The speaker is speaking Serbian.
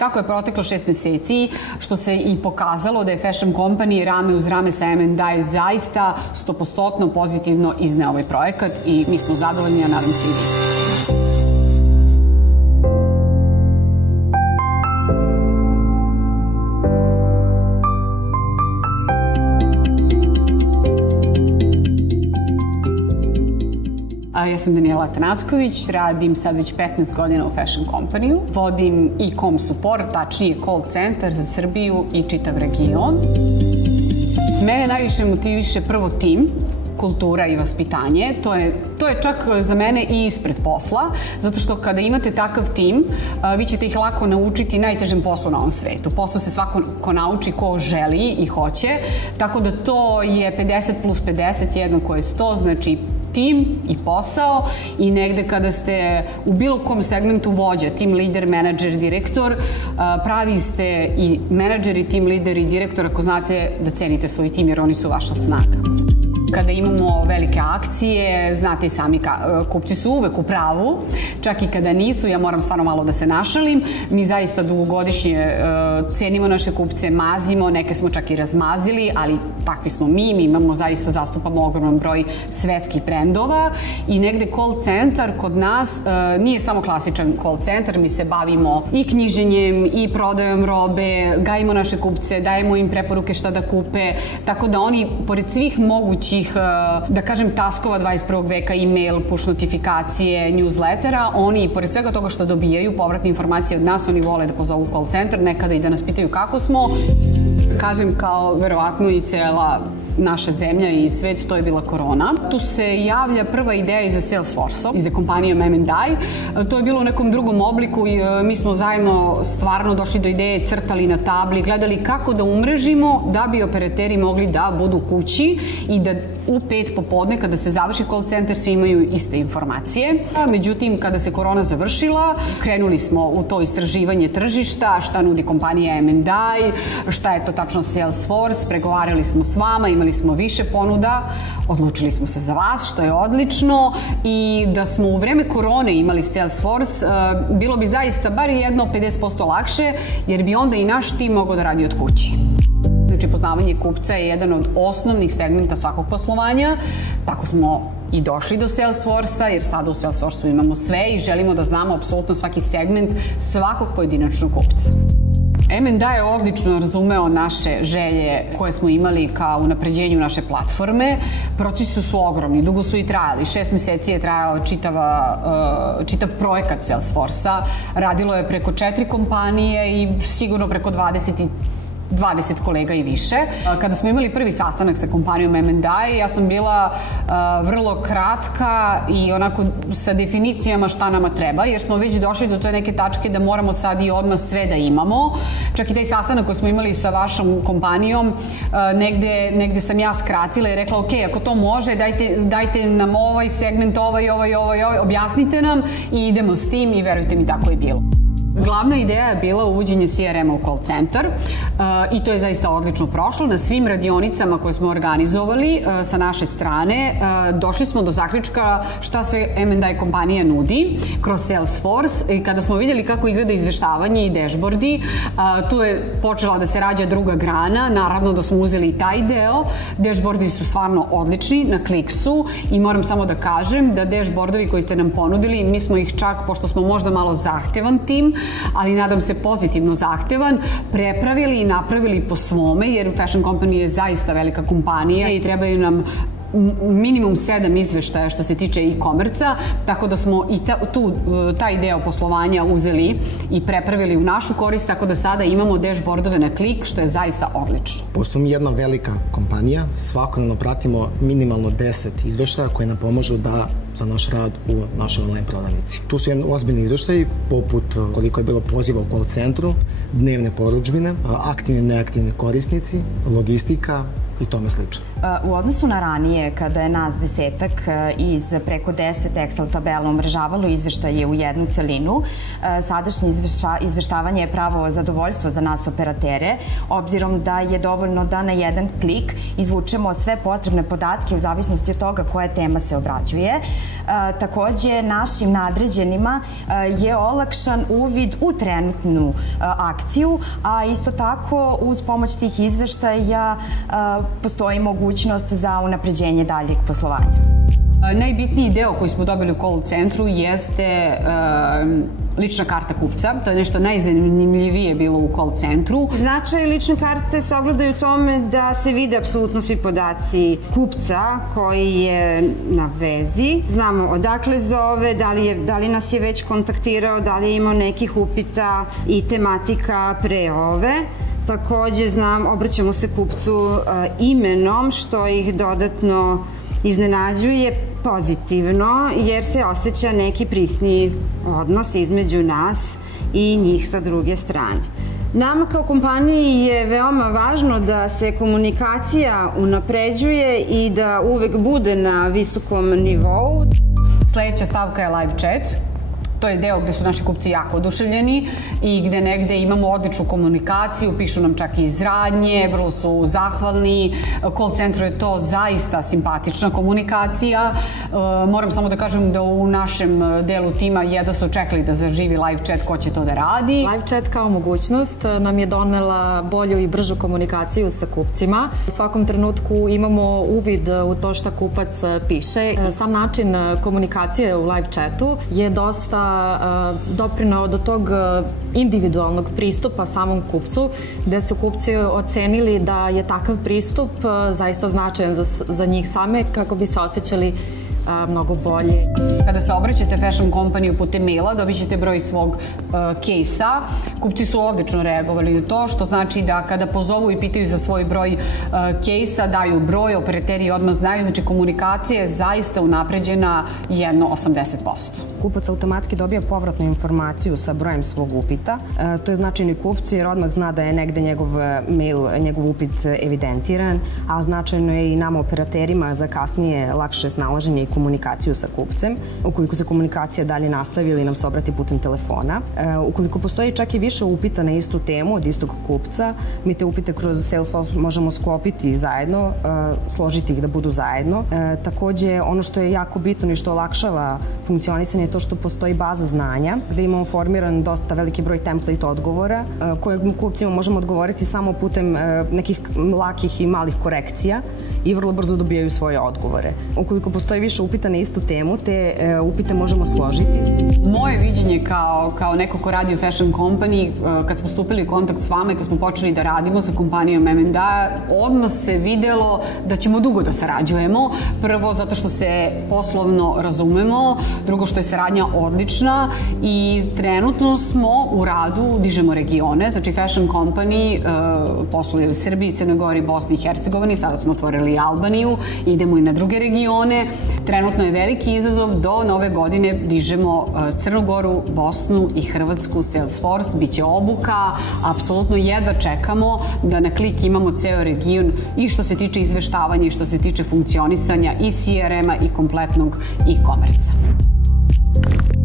Kako je proteklo 6 meseci, što se i pokazalo da je Fashion Company rame uz rame sa M&A zaista 100% pozitivno izneo ovaj projekat i mi smo zadovoljni, a nadam se i vi. Ja sam Danijela Atanacković, radim sad već 15 godina u Fashion Company-u. Vodim e-com support, tačnije call center za Srbiju i čitav region. Mene najviše motiviše prvo tim, kultura i vaspitanje. To je čak za mene i ispred posla, zato što kada imate takav tim, vi ćete ih lako naučiti najtežem poslu na ovom svetu. Poslu se svako ko nauči, ko želi i hoće, tako da to je 50 plus 50, jednako je 100, znači tim i posao i negde kada ste u bilo kom segmentu vođa, tim lider, menadžer, direktor, pravi ste i menadžer i tim lider i direktor ako znate da cenite svoj tim jer oni su vaša snaga. Kada imamo velike akcije, znate i sami, kupci su uvek u pravu, čak i kada nisu, ja moram stvarno malo da se našalim. Mi zaista dugogodišnje cenimo naše kupce, mazimo, neke smo čak i razmazili, ali takvi smo mi imamo zaista, zastupamo ogroman broj svetskih brendova i negde call centar kod nas nije samo klasičan call centar, mi se bavimo i knjiženjem i prodajom robe, gajimo naše kupce, dajemo im preporuke šta da kupe, tako da oni, pored svih mogućih da kažem taskova 21. veka, e-mail, push notifikacije, newslettera, oni, pored svega toga što dobijaju povratne informacije od nas, oni vole da pozovu call centar, nekada i da nas pitaju kako smo. Kažem, kao verovatno i cela naša zemlja i svet, to je bila korona. Tu se javlja prva ideja iza Salesforce-a, iza kompanijom M&A. To je bilo u nekom drugom obliku i mi smo zajedno stvarno došli do ideje, crtali na tabli, gledali kako da umrežimo da bi operateri mogli da budu kući i da u 5 popodne, kada se završi call center, svi imaju iste informacije. Međutim, kada se korona završila, krenuli smo u to istraživanje tržišta, šta nudi kompanija M&A, šta je to tačno Salesforce, pregovarali smo s vama, imali smo više ponuda, odlučili smo se za vas, što je odlično, i da smo u vreme korone imali Salesforce, bilo bi zaista bar jedno 50% lakše, jer bi onda i naš tim mogao da radi od kući. Znači, poznavanje kupca je jedan od osnovnih segmenta svakog poslovanja, tako smo i došli do Salesforce-a, jer sada u Salesforce-u imamo sve i želimo da znamo apsolutno svaki segment svakog pojedinačnog kupca. M&A je odlično razumeo naše želje koje smo imali kao unapređenju naše platforme. Procesi su ogromni, dugo su i trajali. 6 meseci je trajao čitav projekat Salesforce-a. Radilo je preko 4 kompanije i sigurno preko 20 kolega i više. Kada smo imali prvi sastanak sa kompanijom M&A, ja sam bila vrlo kratka i onako sa definicijama šta nama treba, jer smo već došli do te neke tačke da moramo sad i odmah sve da imamo. Čak i taj sastanak koji smo imali sa vašom kompanijom, negde sam ja skratila i rekla, ok, ako to može, dajte nam ovaj segment, ovaj, objasnite nam i idemo s tim i verujte mi, tako je bilo. Glavna ideja je bila uvođenje CRM-a u call centar i to je zaista odlično prošlo. Na svim radionicama koje smo organizovali sa naše strane došli smo do zaključka šta sve M&A kompanija nudi kroz Salesforce i kada smo vidjeli kako izgleda izveštavanje i dashboardi, tu je počela da se rađa druga grana. Naravno da smo uzeli i taj deo. Dashboardi su stvarno odlični, na klik su, i moram samo da kažem da dashboardovi koji ste nam ponudili, mi smo ih čak, pošto smo možda malo zahtevan tim, ali nadam se pozitivno zahtevan, prepravili i napravili po svome, jer Fashion Company je zaista velika kompanija i trebaju nam minimum 7 izveštaja što se tiče e-komerca, tako da smo i taj deo poslovanja uzeli i prepravili u našu korist, tako da sada imamo dashboardove na klik, što je zaista odlično. Pošto smo jedna velika kompanija, svakodnevno pratimo minimalno 10 izveštaja koje nam pomožu da za naš rad u našoj online prodavnici. Tu su ozbiljni izveštaji, poput koliko je bilo poziva u call centru, dnevne porudžbine, aktivni i neaktivni korisnici, logistika i tome slično. U odnosu na ranije, kada je nas 10-ak iz preko 10 Excel tabela umrežavalo izveštaje u jednu celinu, sadašnje izveštavanje je pravo zadovoljstvo za nas operatere, obzirom da je dovoljno da na jedan klik izvučemo sve potrebne podatke u zavisnosti od toga koja tema se obrađuje. Takođe, našim nadređenima je olakšan uvid u trenutnu akciju, a isto tako uz pomoć tih izveštaja postoji mogućnost za unapređenje daljeg poslovanja. Najbitniji deo koji smo dobili u call centru jeste lična karta kupca. To je nešto najzanimljivije bilo u call centru. Značaj lične karte se ogledaju u tome da se vide apsolutno svi podaci kupca koji je na vezi. Znamo odakle zove, da li nas je već kontaktirao, da li je imao nekih upita i tematika pre ove. Takođe, obraćamo se kupcu imenom, što ih dodatno iznenađuje pozitivno, jer se osjeća neki prisniji odnos između nas i njih sa druge strane. Nama kao kompaniji je veoma važno da se komunikacija unapređuje i da uvek bude na visokom nivou. Sledeća stavka je live chat. To je deo gde su naši kupci jako oduševljeni i gde negde imamo odličnu komunikaciju, pišu nam čak i iz radnje, vrlo su zahvalni. Call centru je to zaista simpatična komunikacija. Moram samo da kažem da u našem delu tima jedva su čekali da zaživi live chat, ko će to da radi. Live chat kao mogućnost nam je donela bolju i bržu komunikaciju sa kupcima. U svakom trenutku imamo uvid u to šta kupac piše. Sam način komunikacije u live chatu je dosta doprinao do tog individualnog pristupa samom kupcu, gde su kupci ocenili da je takav pristup zaista značajan za njih same kako bi se osjećali mnogo bolje. Kada se obraćate Fashion Company putem maila, dobit ćete broj svog case-a. Kupci su odlično reagovali na to, što znači da kada pozovu i pitaju za svoj broj case-a, daju broj, operateri odmah znaju, znači komunikacija je zaista unapređena jedno 80%. Kupac automatski dobija povratnu informaciju sa brojem svog upita. To je značajni kupcu jer odmah zna da je negde njegov mail, njegov upit evidentiran, a značajno je i nama operaterima za kasnije lakše snalaženje i komunikaciju sa kupcem. Ukoliko se komunikacija dalje nastavi ili nam se obrati putem telefona. Ukoliko postoji čak i više upita na istu temu od istog kupca, mi te upite kroz Salesforce možemo sklopiti zajedno, složiti ih da budu zajedno. Takođe, ono što je jako bitno i što olakšava funkcionisanje je to što postoji baza znanja, gde imamo formiran dosta veliki broj template odgovora, koje kupcima možemo odgovoriti samo putem nekih lakih i malih korekcija i vrlo brzo dobijaju svoje odgovore. Ukoliko postoji više upita na istu temu, te upite možemo složiti. Moje viđenje kao neko ko radi u Fashion Company, kad smo stupili u kontakt s vama i kad smo počeli da radimo sa kompanijom M&A, odmah se videlo da ćemo dugo da sarađujemo. Prvo, zato što se poslovno razumemo, drugo što je saradnja odlična i trenutno smo u radu, dižemo regione, znači Fashion Company posluje u Srbiji, Crnoj Gori, Bosni i Hercegovini, sada smo otvorili Albaniju, idemo i na druge regione. Trenutno je veliki izazov, do nove godine dižemo Crnu Goru, Bosnu i Hrvatsku, Salesforce, bit će obuka, apsolutno jedva čekamo da na klik imamo ceo region i što se tiče izveštavanja i što se tiče funkcionisanja i CRM-a i kompletnog e-commerce-a.